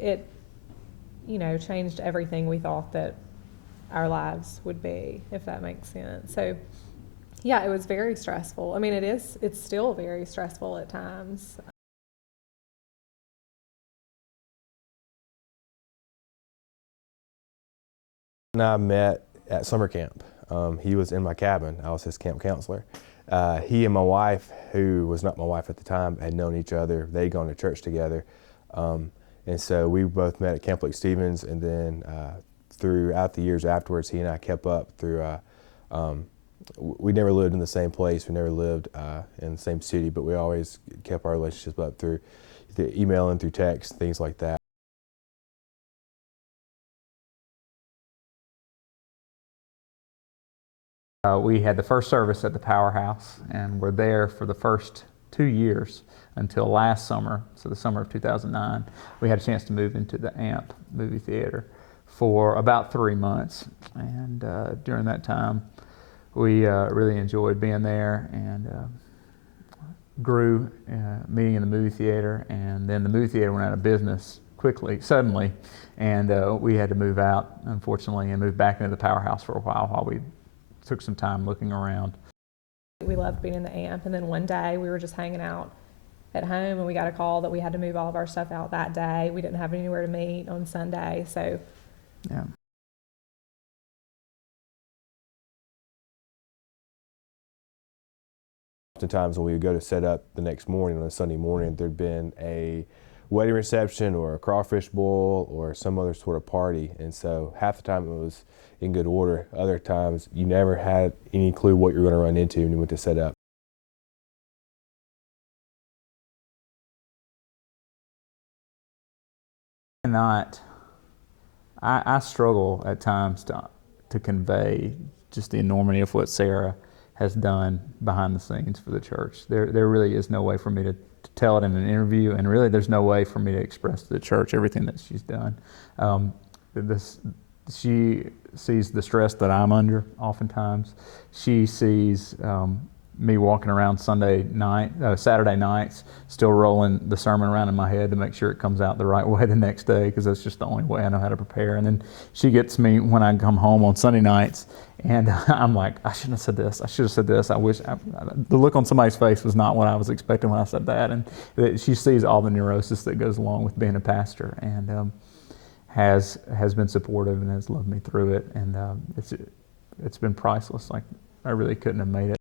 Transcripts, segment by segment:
It, changed everything we thought that our lives would be, if that makes sense. So, yeah, it was very stressful. I mean, it's still very stressful at times. And I met at summer camp. He was in my cabin. I was his camp counselor. He and my wife, who was not my wife at the time, had known each other. They'd gone to church together. And so we both met at Camp Lake Stevens, and then throughout the years afterwards, he and I kept up through, we never lived in the same place, we never lived in the same city, but we always kept our relationship up through email and through text, things like that. We had the first service at the Powerhouse, and were there for the first 2 years until last summer, so the summer of 2009. We had a chance to move into the AMP movie theater for about 3 months, and during that time we really enjoyed being there, and grew meeting in the movie theater, and then the movie theater went out of business suddenly, and we had to move out, unfortunately, and move back into the Powerhouse for a while we took some time looking around. We loved being in the AMP, and then one day we were just hanging out at home, and we got a call that we had to move all of our stuff out that day. We didn't have anywhere to meet on Sunday, so yeah. Oftentimes when we would go to set up the next morning, on a Sunday morning, there'd been a wedding reception or a crawfish boil or some other sort of party, and so half the time it was in good order. Other times you never had any clue what you're going to run into when you went to set up. I struggle at times to convey just the enormity of what Sarah has done behind the scenes for the church. There really is no way for me to tell it in an interview, and really there's no way for me to express to the church everything that she's done. She sees the stress that I'm under oftentimes. She sees me walking around Saturday nights, still rolling the sermon around in my head to make sure it comes out the right way the next day, because that's just the only way I know how to prepare. And then she gets me when I come home on Sunday nights, and I'm like, I shouldn't have said this. I should have said this. I wish. The look on somebody's face was not what I was expecting when I said that. And she sees all the neurosis that goes along with being a pastor, and has been supportive and has loved me through it. And it's been priceless. Like, I really couldn't have made it.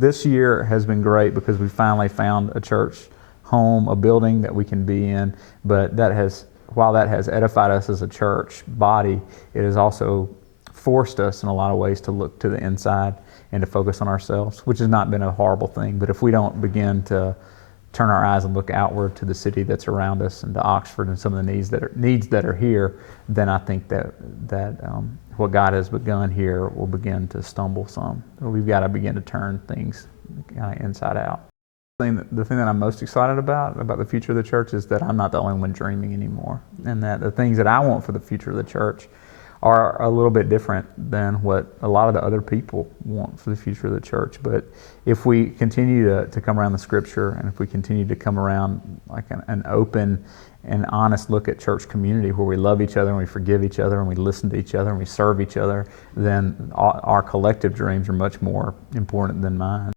This year has been great because we finally found a church home, a building that we can be in, but while that has edified us as a church body, it has also forced us in a lot of ways to look to the inside and to focus on ourselves, which has not been a horrible thing. But if we don't begin to turn our eyes and look outward to the city that's around us and to Oxford and some of the needs that are here, then I think that what God has begun here will begin to stumble some. We've got to begin to turn things kind of inside out. The thing that I'm most excited about the future of the church is that I'm not the only one dreaming anymore, and that the things that I want for the future of the church are a little bit different than what a lot of the other people want for the future of the church. But if we continue to come around the Scripture, and if we continue to come around like an open and honest look at church community where we love each other and we forgive each other and we listen to each other and we serve each other, then our collective dreams are much more important than mine.